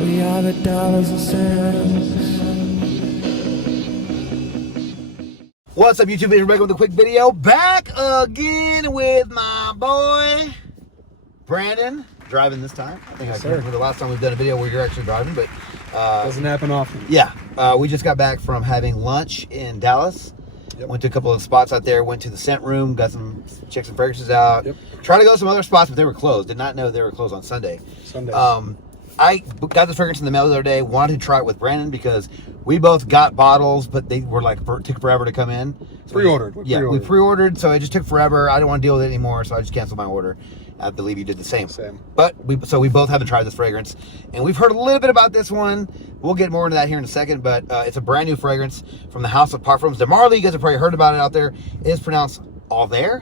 We are the dollars and cents. What's up, YouTube? We're back with a quick video. Back again with my boy Brandon, driving this time. I think Yes, I remember the last time we've done a video where you're actually driving, but doesn't happen often. yeah, we just got back from having lunch in Dallas. Yep. Went to a couple of spots out there. Went to the scent room, got some checked some fragrances out. Yep. Tried to go to some other spots, but they were closed. Did not know they were closed on Sunday. Sundays. I got this fragrance in the mail the other day. Wanted to try it with Brandon because we both got bottles, but they were like took forever to come in. So Pre-ordered. We pre-ordered, so it just took forever. I didn't want to deal with it anymore, so I just canceled my order. I believe you did the same. But we both haven't tried this fragrance, and we've heard a little bit about this one. We'll get more into that here in a second, but it's a brand new fragrance from the house of Parfums de Marly. You guys have probably heard about it out there. It is pronounced Althaïr.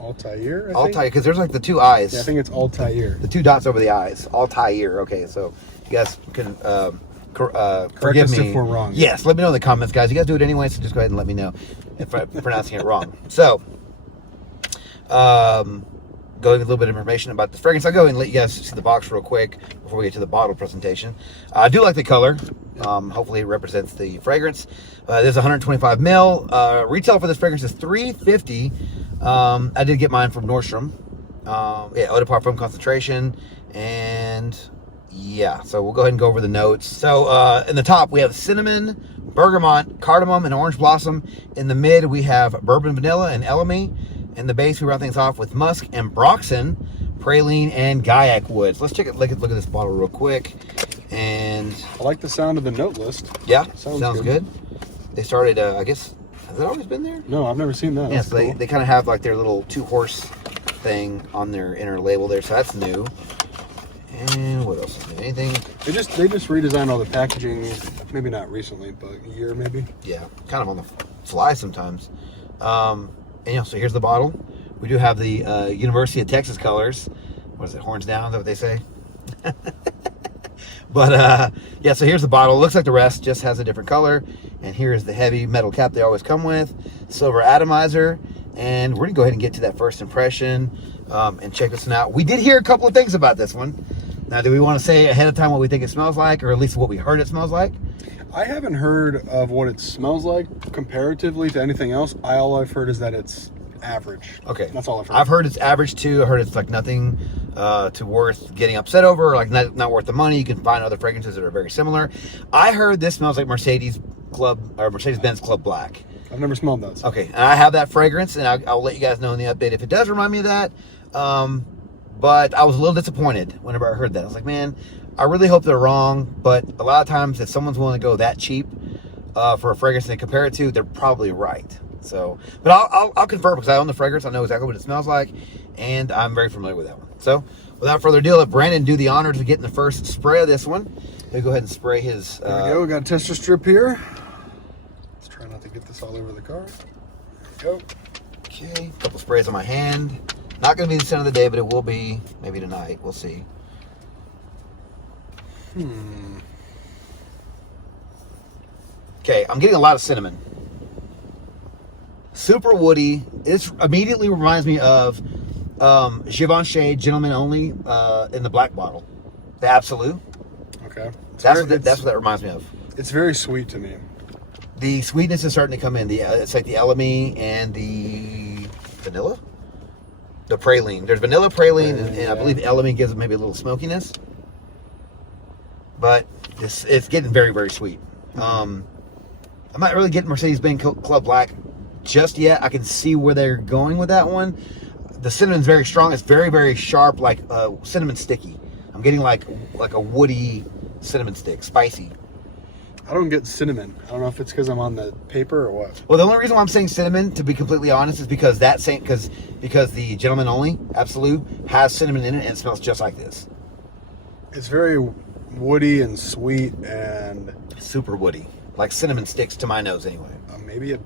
Althaïr, Althaïr, because there's like the two eyes. Yeah, I think it's Althaïr. The two dots over the eyes. Althaïr. Okay, so you guys can forgive us me if we're wrong. Yes, let me know in the comments, guys. You guys do it anyway, so just go ahead and let me know if I'm pronouncing it wrong. So, going with a little bit of information about the fragrance. I'll go and let you guys see the box real quick before we get to the bottle presentation. I do like the color. Hopefully it represents the fragrance. There's 125 mil. Retail for this fragrance is $350. I did get mine from Nordstrom. Yeah, Eau de Parfum concentration. And yeah, so we'll go ahead and go over the notes. So in the top, we have cinnamon, bergamot, cardamom, and orange blossom. In the mid, we have bourbon vanilla and elemi. In the base, we round things off with musk and broxen, praline, and gaiac woods. Let's look at this bottle real quick. And I like the sound of the note list. yeah, sounds good. They started, I guess, has it always been there? No, I've never seen that. Yes, That's cool. they kind of have like their little 2-horse thing on their inner label there, so that's new. And what else is new? Anything? They just redesigned all the packaging. Maybe not recently, but a year maybe. Yeah, kind of on the fly sometimes. And yeah, so here's the bottle. We do have the University of Texas colors. What is it? Horns down? Is that what they say? But yeah, so here's the bottle. It looks like the rest, just has a different color. And here's the heavy metal cap they always come with, silver atomizer. And we're gonna go ahead and get to that first impression and check this one out. We did hear a couple of things about this one. Now, do we want to say ahead of time what we think it smells like, or at least what we heard it smells like? I haven't heard of what it smells like comparatively to anything else. All I've heard is that it's average. Okay. That's all I've heard. I've heard it's average too. I heard it's like nothing to worth getting upset over, or like not worth the money. You can find other fragrances that are very similar. I heard this smells like Mercedes-Benz Club Black. I've never smelled those. Okay, and I have that fragrance, and I'll let you guys know in the update if it does remind me of that. But I was a little disappointed whenever I heard that. I was like, man, I really hope they're wrong. But a lot of times, if someone's willing to go that cheap for a fragrance and they compare it to, they're probably right. So, but I'll confirm because I own the fragrance. I know exactly what it smells like, and I'm very familiar with that one. So, without further ado, let Brandon do the honors of getting the first spray of this one. He'll go ahead and spray his. There we go. We got a tester strip here. Let's try not to get this all over the car. There we go. Okay, a couple sprays on my hand. Not going to be the scent of the day, but it will be maybe tonight. We'll see. Okay, I'm getting a lot of cinnamon. Super woody. It immediately reminds me of Givenchy Gentleman Only in the black bottle. The Absolute. Okay. That's what that reminds me of. It's very sweet to me. The sweetness is starting to come in. It's like the elemi and the vanilla. The praline. There's vanilla, praline, and I believe elemi gives it maybe a little smokiness. But it's getting very, very sweet. I'm not really getting Mercedes-Benz Club Black just yet. I can see where they're going with that one. The cinnamon's very strong. It's very, very sharp, like cinnamon sticky. I'm getting like a woody cinnamon stick, spicy. I don't get cinnamon. I don't know if it's because I'm on the paper or what. Well, the only reason why I'm saying cinnamon, to be completely honest, is because because the Gentleman Only Absolute has cinnamon in it and it smells just like this. It's very woody and sweet and super woody, like cinnamon sticks to my nose anyway. Maybe a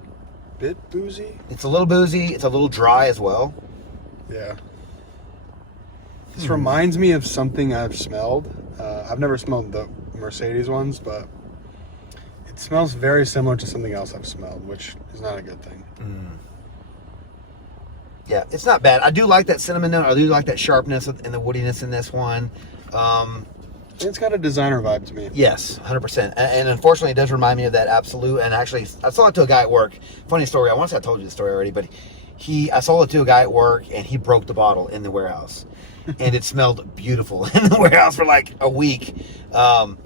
bit boozy. It's a little boozy. It's a little dry as well. Yeah. This reminds me of something I've smelled. I've never smelled the Mercedes ones, but it smells very similar to something else I've smelled, which is not a good thing. Yeah, it's not bad. I do like that cinnamon note. I do like that sharpness and the woodiness in this one. It's got a designer vibe to me. Yes, 100%. And unfortunately, it does remind me of that Absolute. And actually, I saw it to a guy at work. Funny story. I want to say I told you the story already, but I sold it to a guy at work, and he broke the bottle in the warehouse. And it smelled beautiful in the warehouse for like a week. And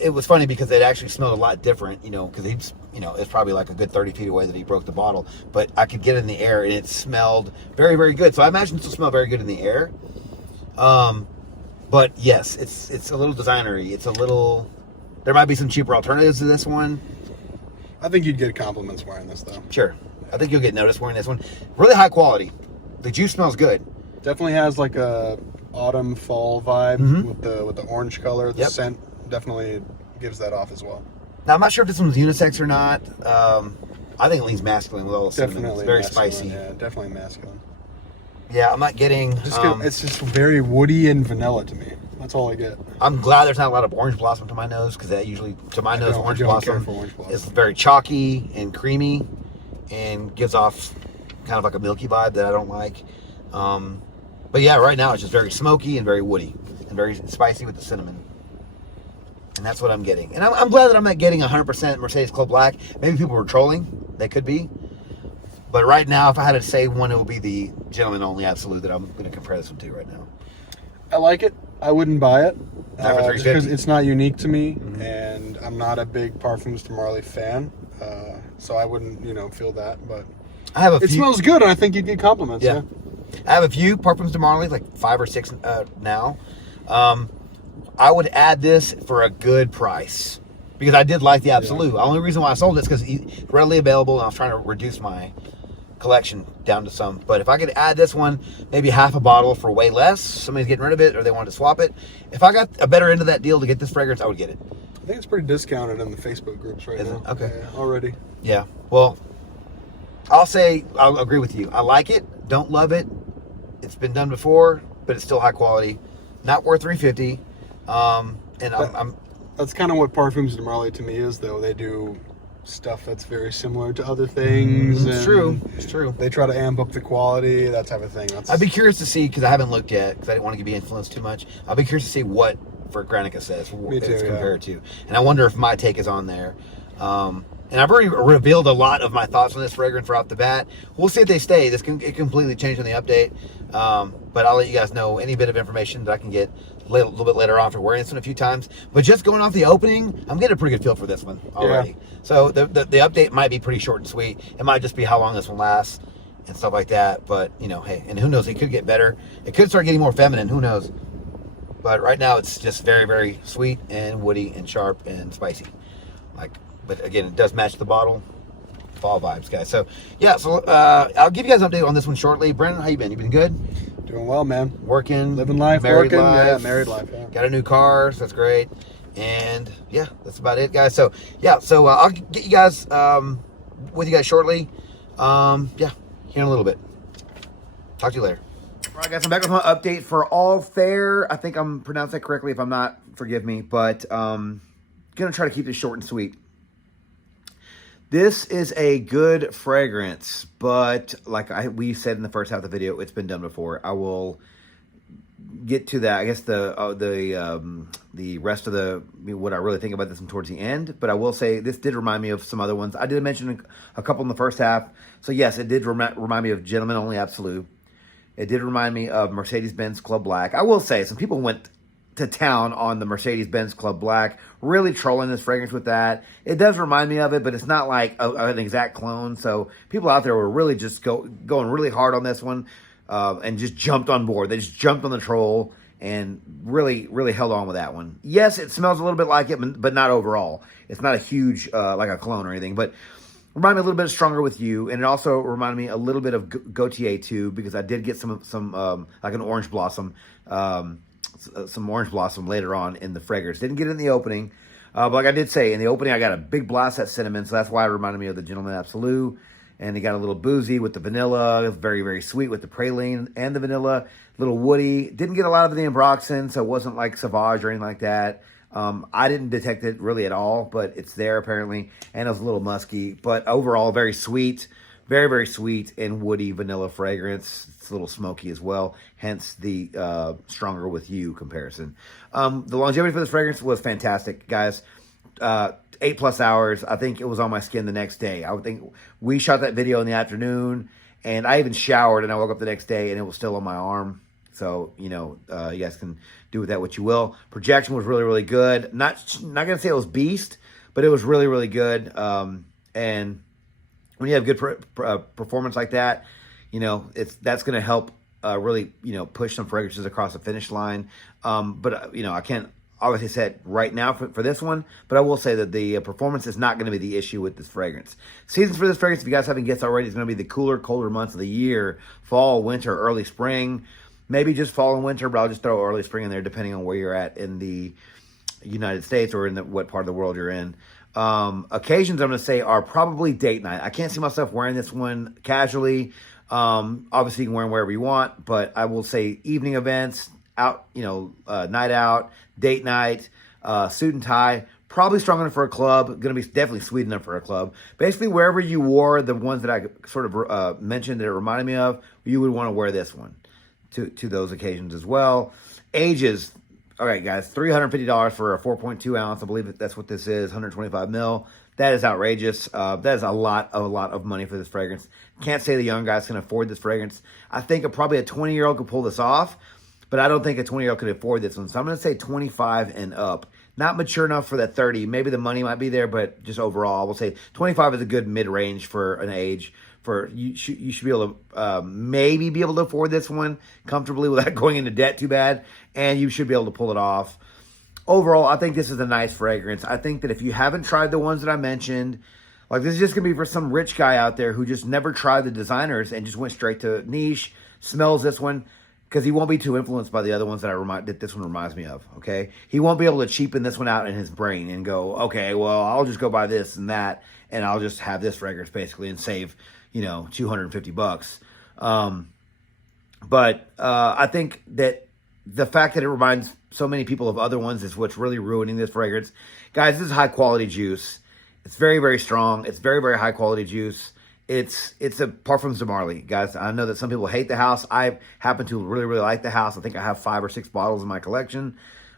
it was funny because it actually smelled a lot different, because it's probably like a good 30 feet away that he broke the bottle. But I could get it in the air, and it smelled very, very good. So I imagine it will smell very good in the air. But yes, it's a little designery. There might be some cheaper alternatives to this one. I think you'd get compliments wearing this, though. Sure. I think you'll get noticed wearing this one. Really high quality. The juice smells good. Definitely has like a autumn fall vibe with the orange color. The scent definitely gives that off as well. Now I'm not sure if this one's unisex or not. I think it leans masculine with all the cinnamon. Definitely It's very masculine, spicy. Yeah, definitely masculine. Yeah, I'm not getting. It's just very woody and vanilla to me. That's all I get. I'm glad there's not a lot of orange blossom to my nose, because that usually, to my nose, orange blossom is very chalky and creamy, and gives off kind of like a milky vibe that I don't like. But yeah, right now it's just very smoky and very woody and very spicy with the cinnamon. And that's what I'm getting. And I'm glad that I'm not getting 100% Mercedes Club Black. Maybe people were trolling. They could be. But right now, if I had to say one, it would be the Gentleman Only Absolute that I'm going to compare this one to right now. I like it. I wouldn't buy it. Not for just because $3.50. it's not unique to me, and I'm not a big Parfums de Marly fan. So I wouldn't, feel that. But it smells good, and I think you'd get compliments. Yeah. I have a few Parfums de Marly, like 5 or 6 now. I would add this for a good price, because I did like the Absolute. The only reason why I sold it is because it's readily available, and I was trying to reduce my collection down to some. But if I could add this one, maybe half a bottle for way less, somebody's getting rid of it or they wanted to swap it. If I got a better end of that deal to get this fragrance, I would get it. I think it's pretty discounted in the Facebook groups right now. Okay. Yeah, already. Yeah. Well, I'll agree with you. I like it. Don't love it. It's been done before, but it's still high quality. Not worth $3.50. That's kind of what Parfums de Marly to me is, though. They do stuff that's very similar to other things. It's true. It's true. They try to amp up the quality, that type of thing. I'd be curious to see, because I haven't looked yet, because I didn't want to be influenced too much. I'll be curious to see what Fragranica says. Me too, it's compared to. And I wonder if my take is on there. And I've already revealed a lot of my thoughts on this fragrance right off the bat. We'll see if they stay. It completely changed on the update. But I'll let you guys know any bit of information that I can get a little bit later on for wearing this one a few times. But just going off the opening, I'm getting a pretty good feel for this one already. Yeah. So the update might be pretty short and sweet. It might just be how long this one lasts and stuff like that. But, hey, and who knows? It could get better. It could start getting more feminine. Who knows? But right now it's just very, very sweet and woody and sharp and spicy. But again, it does match the bottle. Fall vibes, guys. So, yeah, I'll give you guys an update on this one shortly. Brandon, how you been? You been good? Doing well, man. Working. Living life, married working. Life. Yeah, married life, yeah. Got a new car, so that's great. And, yeah, that's about it, guys. So, yeah, I'll get you guys with you guys shortly. Yeah, here in a little bit. Talk to you later. All right, guys, I'm back with my update for Althaïr. I think I'm pronouncing that correctly. If I'm not, forgive me. But going to try to keep this short and sweet. This is a good fragrance, but like we said in the first half of the video, it's been done before. I will get to that. I guess the rest of what I really think about this one towards the end. But I will say this did remind me of some other ones. I did mention a couple in the first half. So yes, it did remind me of Gentleman Only Absolute. It did remind me of Mercedes-Benz Club Black. I will say some people went to town on the Mercedes-Benz Club Black, really trolling this fragrance with that. It does remind me of it, but it's not like an exact clone. So people out there were really just going really hard on this one and just jumped on board. They just jumped on the troll and really, really held on with that one. Yes, it smells a little bit like it, but not overall. It's not a huge, like a clone or anything, but reminded me a little bit of Stronger With You, and it also reminded me a little bit of Gautier too, because I did get some like an orange blossom, some orange blossom later on in the fragrance. Didn't get it in the opening, but like I did say, in the opening I got a big blast at cinnamon, so that's why it reminded me of the Gentleman Absolute. And it got a little boozy with the vanilla, very, very sweet with the praline and the vanilla, a little woody. Didn't get a lot of the ambroxan, so it wasn't like Sauvage or anything like that. I didn't detect it really at all, but it's there apparently, and it was a little musky. But overall, very sweet, Very, very sweet and woody vanilla fragrance. It's a little smoky as well, hence the stronger with you comparison. The longevity for this fragrance was fantastic, guys. 8+ hours. I think it was on my skin the next day. I would think we shot that video in the afternoon, and I even showered, and I woke up the next day, and it was still on my arm. So, you know, you guys can do with that what you will. Projection was really, really good. Not going to say it was beast, but it was really, really good. And when you have good performance like that, you know, that's going to help really, you know, push some fragrances across the finish line. But, you know, I can't obviously say it right now for this one, but I will say that the performance is not going to be the issue with this fragrance. Seasons for this fragrance, if you guys haven't guessed already, is going to be the cooler, colder months of the year. Fall, winter, early spring. Maybe just fall and winter, but I'll just throw early spring in there depending on where you're at in the United States or in what part of the world you're in. Occasions I'm going to say are probably date night. I can't see myself wearing this one casually. Obviously you can wear them wherever you want, but I will say evening events, out, you know, night out, date night, suit and tie, probably strong enough for a club, going to be definitely sweet enough for a club. Basically wherever you wore the ones that I sort of mentioned that it reminded me of, you would want to wear this one to those occasions as well. Ages, all right, guys, $350 for a 4.2 ounce. I believe that's what this is, 125 mil. That is outrageous. That is a lot of money for this fragrance. Can't say the young guys can afford this fragrance. I think probably a 20-year-old could pull this off, but I don't think a 20-year-old could afford this one. So I'm going to say 25 and up. Not mature enough for that 30. Maybe the money might be there, but just overall, I will say 25 is a good mid-range for an age. You should be able to maybe be able to afford this one comfortably without going into debt too bad, and you should be able to pull it off. Overall, I think this is a nice fragrance. I think that if you haven't tried the ones that I mentioned, like this is just going to be for some rich guy out there who just never tried the designers and just went straight to niche, smells this one, because he won't be too influenced by the other ones that this one reminds me of, okay? He won't be able to cheapen this one out in his brain and go, okay, well, I'll just go buy this and that, and I'll just have this fragrance basically and save, you know, $250. But I think that the fact that it reminds so many people of other ones is what's really ruining this fragrance. Guys, this is high quality juice. It's very, very strong. It's very, very high quality juice. It's a Parfums de Marly, guys. I know that some people hate the house. I happen to really, really like the house. I think I have 5 or 6 bottles in my collection.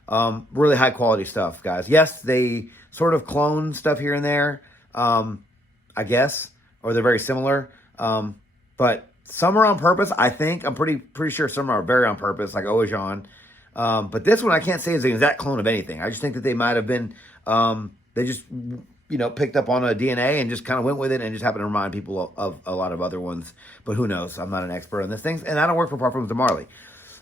Really high quality stuff, guys. Yes, they sort of clone stuff here and there, I guess, or they're very similar. But some are on purpose, I think. I'm pretty sure some are very on purpose, like Ojan. But this one I can't say is the exact clone of anything. I just think that they might have been, they just, you know, picked up on a DNA and just kind of went with it and just happened to remind people of a lot of other ones. But who knows? I'm not an expert on this thing, and I don't work for Parfums de Marly.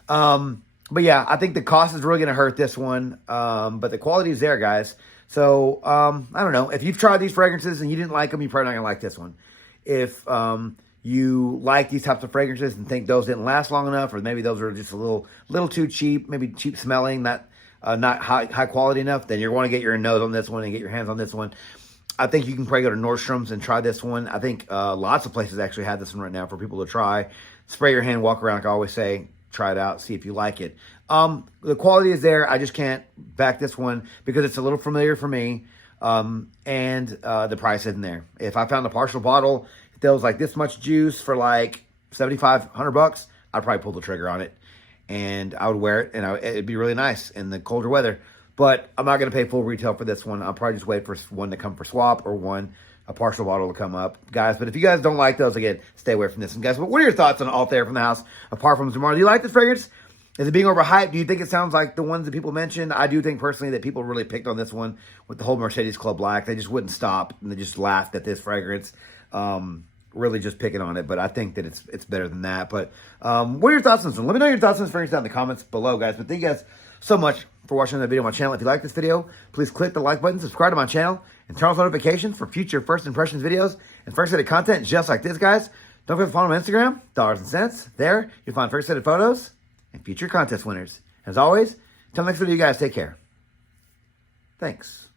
But yeah, I think the cost is really going to hurt this one. But the quality is there, guys. So, I don't know. If you've tried these fragrances and you didn't like them, you're probably not going to like this one. If you like these types of fragrances and think those didn't last long enough, or maybe those are just a little too cheap, maybe cheap smelling, not high quality enough, then you're going to get your nose on this one and get your hands on this one. I think you can probably go to Nordstrom's and try this one. I think lots of places actually have this one right now for people to try. Spray your hand, walk around, like I always say. Try it out, see if you like it. The quality is there. I just can't back this one because it's a little familiar for me, and the price isn't there. If I found a partial bottle that was like this much juice for like $7,500, I'd probably pull the trigger on it, and I would wear it, and it'd be really nice in the colder weather. But I'm not going to pay full retail for this one. I'll probably just wait for one to come for swap or a partial bottle to come up, guys. But if you guys don't like those, again, stay away from this. And guys, what are your thoughts on Althaïr from the house of Parfums de Marly? Do you like this fragrance? Is it being overhyped? Do you think it sounds like the ones that people mentioned? I do think personally that people really picked on this one with the whole Mercedes Club Black. They just wouldn't stop, and they just laughed at this fragrance. Really just picking on it, but I think that it's better than that. But what are your thoughts on this one? Let me know your thoughts on this fragrance down in the comments below, guys. But thank you guys so much for watching the video on my channel. If you like this video, please click the like button, subscribe to my channel, and turn on notifications for future first impressions videos and first edit content just like this, guys. Don't forget to follow me on Instagram, Dollars and Cents. There, you'll find first edit photos and future contest winners. As always, until next video, you guys take care. Thanks.